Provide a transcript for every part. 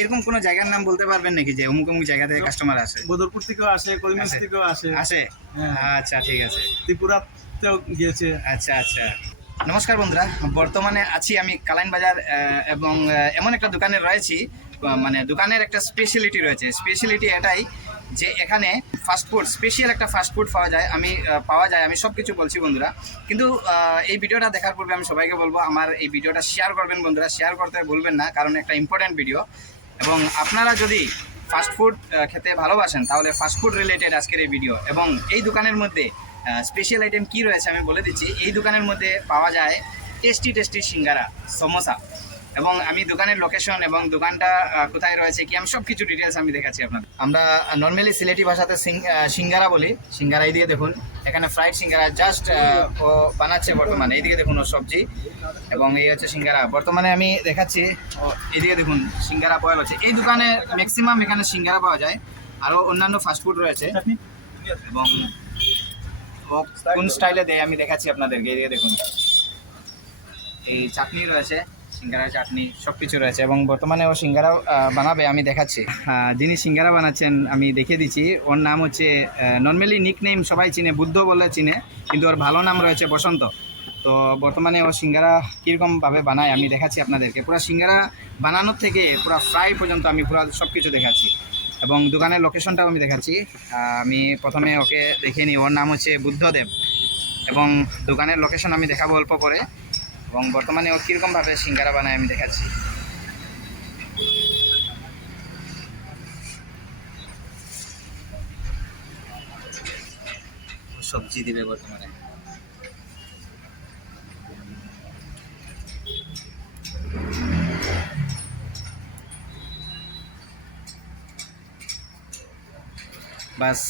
এরকম কোনো জায়গার নাম বলতে পারবেন নাকি যে অমুক অমুক জায়গা থেকে কাস্টমার আসে? বদরপুর থেকেও আসে, করিমগঞ্জ থেকেও আসে। আসে? হ্যাঁ। আচ্ছা, ঠিক আছে। ত্রিপুরাতেও গিয়েছে। আচ্ছা, আচ্ছা। নমস্কার বন্ধুরা, বর্তমানে আছি আমি কালাইন বাজার এবং এমন একটা দোকানে রয়েছি। মানে দোকানের একটা স্পেশালিটি রয়েছে। স্পেশালিটি এটাই যে এখানে ফাস্টফুড, স্পেশাল একটা ফাস্টফুড পাওয়া যায়। আমি সব কিছু বলছি বন্ধুরা, কিন্তু এই ভিডিওটা দেখার পূর্বে আমি সবাইকে বলবো আমার এই ভিডিওটা শেয়ার করবেন বন্ধুরা, শেয়ার করতে ভুলবেন না, কারণ একটা ইম্পর্ট্যান্ট ভিডিও। এবং আপনারা যদি ফাস্টফুড খেতে ভালোবাসেন তাহলে ফাস্টফুড রিলেটেড আজকের এই ভিডিও। এবং এই দোকানের মধ্যে স্পেশাল আইটেম কি রয়েছে আমি বলে দিচ্ছি। এই দোকানের মধ্যে পাওয়া যায় টেস্টি টেস্টি সিঙ্গারা, সমোসা, এবং আমি দোকানের লোকেশন এবং দোকানটা কোথায় রয়েছে কি আমি সব কিছু ডিটেলস আমি দেখাচ্ছি আপনাদের। আমরা নর্মালি সিলেটি ভাষাতে সিঙ্গারা বলি। সিঙ্গারা এই দিয়ে দেখুন, এখানে ফ্রাইড সিঙ্গারা জাস্ট ও বানাচ্ছে বর্তমানে। এইদিকে দেখুন ওর সবজি, এবং এই হচ্ছে সিঙ্গারা। বর্তমানে আমি দেখাচ্ছি, এইদিকে দেখুন সিঙ্গারা বয়েল হচ্ছে। এই দোকানে ম্যাক্সিমাম এখানে সিঙ্গারা পাওয়া যায়, আরও অন্যান্য ফাস্টফুড রয়েছে। এবং কোন স্টাইলে দেয় আমি দেখাচ্ছি আপনাদেরকে। এই দেখুন এই চাটনি রয়েছে, সিঙ্গারা চাটনি সব কিছু রয়েছে। এবং বর্তমানে ও সিঙ্গারা বানাবে, আমি দেখাচ্ছি। যিনি সিঙ্গারা বানাচ্ছেন আমি দেখিয়ে দিচ্ছি। ওর নাম হচ্ছে, নর্মালি নিক নেম সবাই চিনে, বুদ্ধ বলে চিনে, কিন্তু ওর ভালো নাম রয়েছে বসন্ত। তো বর্তমানে ও সিঙ্গারা কীরকমভাবে বানায় আমি দেখাচ্ছি আপনাদেরকে। পুরো সিঙ্গারা বানানোর থেকে পুরো ফ্রাই পর্যন্ত আমি পুরো সব কিছু দেখাচ্ছি, এবং দোকানের লোকেশনটাও আমি দেখাচ্ছি। আমি প্রথমে ওকে দেখিয়ে নিই। ওর নাম হচ্ছে বুদ্ধদেব, এবং দোকানের লোকেশন আমি দেখাবো অল্প পরে। এবং বর্তমানে ও কীরকমভাবে সিঙ্গারা বানায় আমি দেখাচ্ছি। সবজি দিবে বর্তমানে। বাস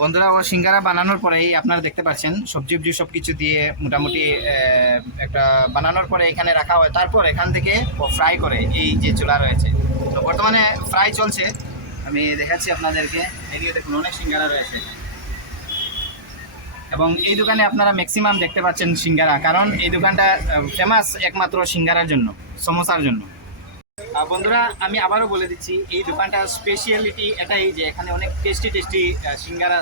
বন্ধুরা, ও সিঙ্গারা বানানোর পরেই আপনারা দেখতে পাচ্ছেন সবজি সব কিছু দিয়ে মোটামুটি একটা বানানোর পরে এখানে রাখা হয়। তারপর এখান থেকে ও ফ্রাই করে, এই যে চুলা রয়েছে। তো বর্তমানে ফ্রাই চলছে, আমি দেখাচ্ছি আপনাদেরকে। এদিকে দেখুন অনেক সিঙ্গারা রয়েছে, এবং এই দোকানে আপনারা ম্যাক্সিমাম দেখতে পাচ্ছেন সিঙ্গারা, কারণ এই দোকানটা ফেমাস একমাত্র সিঙ্গারার জন্য, সমোসার জন্য। বন্ধুরা, আমি আবারও বলে দিচ্ছি, এই দোকানটার স্পেশালিটি এটাই যে এখানে অনেক টেস্টি টেস্টি সিঙ্গারা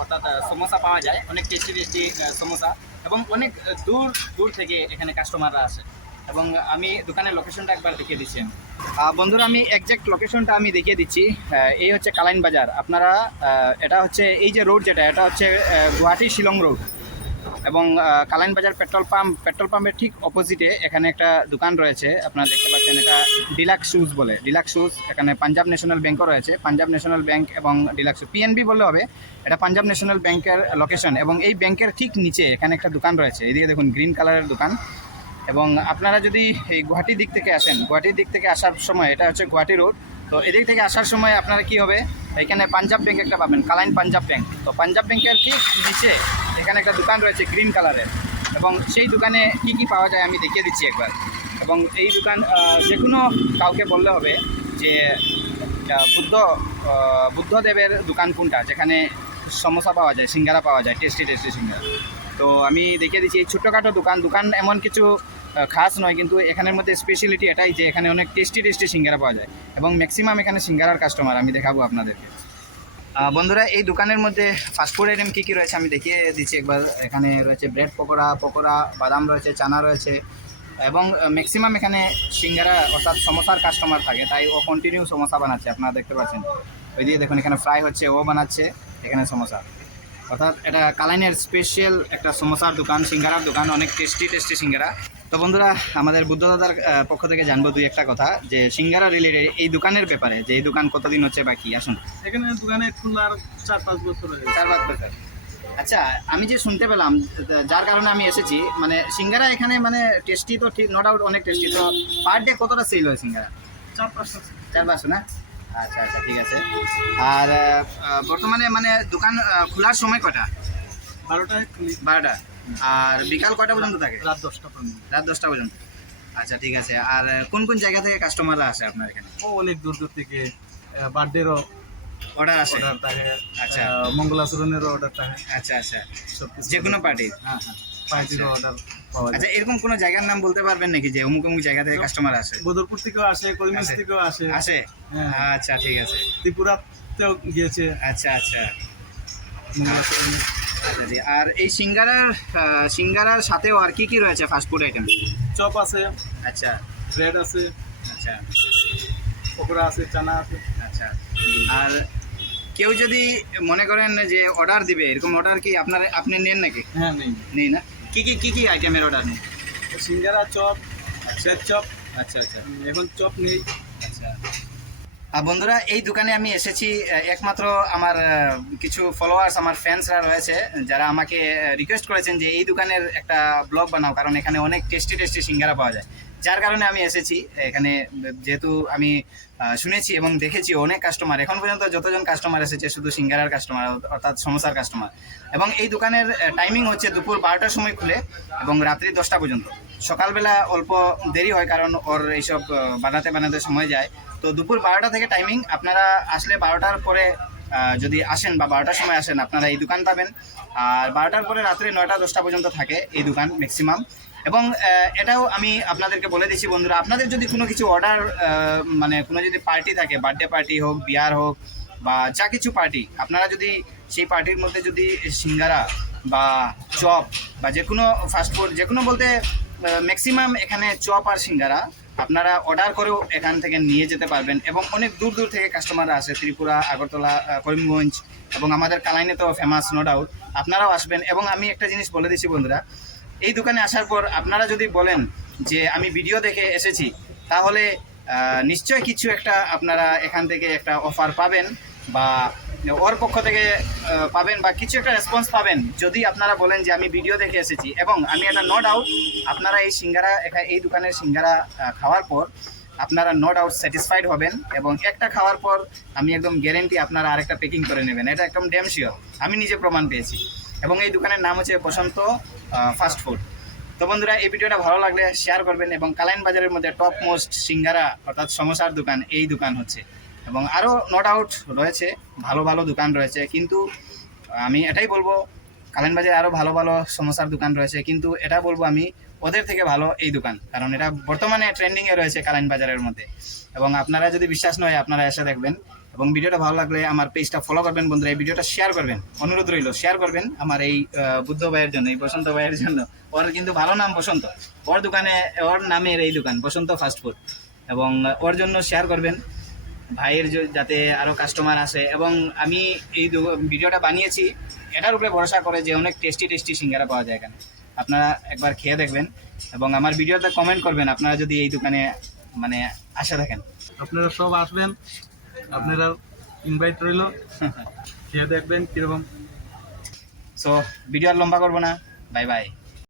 অর্থাৎ সমোসা পাওয়া যায়, অনেক টেস্টি টেস্টি সমোসা, এবং অনেক দূর দূর থেকে এখানে কাস্টমাররা আসে। এবং আমি দোকানের লোকেশনটা একবার দেখিয়ে দিচ্ছি। বন্ধুরা, আমি একজ্যাক্ট লোকেশনটা আমি দেখিয়ে দিচ্ছি। এই হচ্ছে কালাইন বাজার। আপনারা এটা হচ্ছে এই যে রোড, যেটা এটা হচ্ছে গুয়াহাটি শিলং রোড, এবং কালাইন বাজার পেট্রোল পাম্পের ঠিক অপোজিটে এখানে একটা দোকান রয়েছে। আপনারা দেখতে পাচ্ছেন, এটা ডিলাক্স শুজ বলে। ডিলাক্স শুজ, এখানে পাঞ্জাব ন্যাশনাল ব্যাঙ্কও রয়েছে। পাঞ্জাব ন্যাশনাল ব্যাঙ্ক এবং ডিলাক্স পিএনবি বললে হবে। এটা পাঞ্জাব ন্যাশনাল ব্যাঙ্কের লোকেশন, এবং এই ব্যাঙ্কের ঠিক নিচে এখানে একটা দোকান রয়েছে। এদিকে দেখুন গ্রিন কালারের দোকান। এবং আপনারা যদি এই গুয়াহাটির দিক থেকে আসেন, গুয়াহাটির দিক থেকে আসার সময়, এটা হচ্ছে গুয়াহাটি রোড, তো এদিক থেকে আসার সময় আপনারা কি হবে, এখানে পাঞ্জাব ব্যাঙ্ক একটা পাবেন, কালাইন পাঞ্জাব ব্যাঙ্ক। তো পাঞ্জাব ব্যাঙ্কের ঠিক নিচে এখানে একটা দোকান রয়েছে গ্রিন কালারের, এবং সেই দোকানে কি কি পাওয়া যায় আমি দেখিয়ে দিচ্ছি একবার। এবং এই দোকান যে কোনো কাউকে বললে হবে যে বুদ্ধদেবের দোকান কোনটা, যেখানে সমোসা পাওয়া যায়, সিঙ্গারা পাওয়া যায়, টেস্টি টেস্টি সিঙ্গারা। তো আমি দেখিয়ে দিচ্ছি এই ছোটোখাটো দোকান এমন কিছু খাস নয়, কিন্তু এখানের মধ্যে স্পেশালিটি এটাই যে এখানে অনেক টেস্টি টেস্টি সিঙ্গারা পাওয়া যায়, এবং ম্যাক্সিমাম এখানে সিঙ্গারার কাস্টমার। আমি দেখাবো আপনাদেরকে। বন্ধুরা, এই দোকানের মধ্যে ফাস্টফুড আইটেম কী কী রয়েছে আমি দেখিয়ে দিচ্ছি একবার। এখানে রয়েছে ব্রেড পকোড়া, বাদাম রয়েছে, চানা রয়েছে, এবং ম্যাক্সিমাম এখানে সিঙ্গারা অর্থাৎ সমোসার কাস্টমার থাকে, তাই ও কন্টিনিউ সমোসা বানাচ্ছে। আপনারা দেখতে পাচ্ছেন, ওই দিয়ে দেখুন এখানে ফ্রাই হচ্ছে, ও বানাচ্ছে এখানে সমোসা। অর্থাৎ এটা কালাইনের স্পেশাল একটা সমোসার দোকান, সিঙ্গারার দোকান, অনেক টেস্টি টেস্টি সিঙ্গারা। তো বন্ধুরা, আমাদের বুদ্ধ দাদার পক্ষ থেকে জানবো দুই একটা কথা, যে সিঙ্গারা রিলেটেড এই দোকানের ব্যাপারে, যে এই দোকান কতদিন হচ্ছে বা কি। আসুন। এখানে দোকানে খোলার 4-5 বছর হয়েছে। 4-5 বছর। আচ্ছা, আমি যে শুনতে পেলাম, যার কারণে আমি এসেছি, মানে সিঙ্গারা এখানে মানে টেস্টি তো ঠিক, নো ডাউট অনেক টেস্টি। তো পার ডে কতটা সেল হয় সিঙ্গারা? 4-5 না? আচ্ছা আচ্ছা, ঠিক আছে। আর বর্তমানে মানে দোকান খোলার সময় কটা? 12টায় খুলি। 12টা। আর বিকাল কটা পর্যন্ত থাকে? রাত 10টা পর্যন্ত। রাত 10টা পর্যন্ত। আচ্ছা, ঠিক আছে। আর কোন কোন জায়গা থেকে কাস্টমাররা আসে আপনার এখানে? অনেক দূর দূর থেকে বার্থডেরও অর্ডার আসে? অর্ডার থাকে। আচ্ছা, মঙ্গলাচরণেরও অর্ডার থাকে। আচ্ছা আচ্ছা, সব কিছু। যে কোনো পার্টি? হ্যাঁ, পার্টিরও অর্ডার পাওয়া যায়। আচ্ছা, এরকম কোনো জায়গার নাম বলতে পারবেন নাকি যে অমুক অমুক জায়গা থেকে কাস্টমার আসে? বদরপুর থেকেও আসে, করিমগঞ্জ আসে। থেকেও আসে। আসে? হ্যাঁ। আচ্ছা, ঠিক আছে। ত্রিপুরাতেও গিয়েছে। আচ্ছা, আচ্ছা। মঙ্গলাচরণে। আচ্ছা জি। আর এই সিঙ্গারার সাথেও আর কি কি রয়েছে ফাস্ট ফুড আইটেম? চপ আছে, আচ্ছা, ব্রেড আছে, আচ্ছা, পকোড়া আছে, চানা আছে। আচ্ছা। আর কেউ যদি মনে করেন যে অর্ডার দিবে, এরকম অর্ডার কি আপনি নেন নাকি? হ্যাঁ, নেই। নেই না? কি আইটেমের অর্ডার নেই? সিঙ্গারা, চপ, ব্রেড চপ। আচ্ছা, আচ্ছা, এখন চপ নেই। আচ্ছা। বন্ধুরা, এই দোকানে আমি এসেছি একমাত্র আমার কিছু ফলোয়ার্স, আমার ফ্যান্সরা রয়েছে যারা আমাকে রিকোয়েস্ট করেছেন যে এই দোকানের একটা ব্লগ বানাও, কারণ এখানে অনেক টেস্টি টেস্টি সিঙ্গারা পাওয়া যায়। যার কারণে আমি এসেছি এখানে। যেহেতু আমি শুনেছি এবং দেখেছি অনেক কাস্টমার, এখন পর্যন্ত যতজন কাস্টমার এসেছে শুধু সিঙ্গারার কাস্টমার, অর্থাৎ সমোসার কাস্টমার। এবং এই দোকানের টাইমিং হচ্ছে দুপুর 12টার সময় খুলে এবং রাত্রি 10টা পর্যন্ত। সকালবেলা অল্প দেরি হয় কারণ ওর এইসব বানাতে সময় যায়। তো দুপুর 12টা থেকে টাইমিং। আপনারা আসলে 12টার পরে যদি আসেন বা 12টার সময় আসেন, আপনারা এই দোকান পাবেন। আর 12টার পরে রাত্রি 9টা 10টা পর্যন্ত থাকে এই দোকান ম্যাক্সিমাম। এবং এটাও আমি আপনাদেরকে বলে দিচ্ছি বন্ধুরা, আপনাদের যদি কোনো কিছু অর্ডার, মানে কোনো যদি পার্টি থাকে, বার্থডে পার্টি হোক, বিয়ার হোক, বা যা কিছু পার্টি, আপনারা যদি সেই পার্টির মধ্যে যদি সিঙ্গারা বা চপ বা যে কোনো ফাস্টফুড, যে কোনো বলতে ম্যাক্সিমাম এখানে চপ আর সিঙ্গারা আপনারা অর্ডার করেও এখান থেকে নিয়ে যেতে পারবেন। এবং অনেক দূর দূর থেকে কাস্টমাররা আসে, ত্রিপুরা, আগরতলা, করিমগঞ্জ এবং আমাদের কালাইনে তো ফেমাস, নো ডাউট। আপনারাও আসবেন। এবং আমি একটা জিনিস বলে দিচ্ছি বন্ধুরা, এই দোকানে আসার পর আপনারা যদি বলেন যে আমি ভিডিও দেখে এসেছি, তাহলে নিশ্চয় কিছু একটা আপনারা এখান থেকে একটা অফার পাবেন বা ওর পক্ষ থেকে পাবেন বা কিছু একটা রেসপন্স পাবেন যদি আপনারা বলেন যে আমি ভিডিও দেখে এসেছি। এবং আমি এটা নো ডাউট, আপনারা এই দোকানের সিঙ্গারা খাওয়ার পর আপনারা নো ডাউট স্যাটিসফাইড হবেন। এবং একটা খাওয়ার পর আমি একদম গ্যারেন্টি আপনারা আরেকটা প্যাকিং করে নেবেন, এটা একদম ড্যাম শিওর, আমি নিজে প্রমাণ পেয়েছি। এবং এই দোকানের নাম হচ্ছে বসন্ত ফাস্ট ফুড। তো বন্ধুরা, এই ভিডিওটা ভালো লাগলে শেয়ার করবেন। এবং কালাইন বাজারের মধ্যে টপ মোস্ট সিঙ্গারা অর্থাৎ সমোসার দোকান এই দোকান হচ্ছে। এবং আরও নো ডাউট রয়েছে, ভালো ভালো দোকান রয়েছে, কিন্তু আমি এটাই বলবো কালাইন বাজারে আরও ভালো ভালো সমোসার দোকান রয়েছে, কিন্তু এটা বলবো আমি ওদের থেকে ভালো এই দোকান, কারণ এটা বর্তমানে ট্রেন্ডিংয়ে রয়েছে কালাইন বাজারের মধ্যে। এবং আপনারা যদি বিশ্বাস নয়, আপনারা এসে দেখবেন। এবং ভিডিওটা ভালো লাগলে আমার পেজটা ফলো করবেন বন্ধুরা, এই ভিডিওটা শেয়ার করবেন, অনুরোধ রইল শেয়ার করবেন আমার এই বুদ্ধ ভাইয়ের জন্য, এই বসন্ত ভাইয়ের জন্য। ওর কিন্তু ভালো নাম বসন্ত, ওর দোকানে ওর নামের এই দোকান বসন্ত ফাস্ট ফুড। এবং ওর জন্য শেয়ার করবেন ভাইয়ের, যাতে আরও কাস্টমার আসে। এবং আমি এই ভিডিওটা বানিয়েছি এটার উপরে ভরসা করে যে অনেক টেস্টি টেস্টি সিঙ্গারা পাওয়া যায় এখানে। আপনারা একবার খেয়ে দেখবেন এবং আমার ভিডিওতে কমেন্ট করবেন আপনারা যদি এই দোকানে মানে আসে থাকেন। আপনারা সব আসবেন, আপনারা ইনভাইট রইল, খেয়ে দেখবেন কিরকম। সো ভিডিও আর লম্বা করবো না, বাই বাই।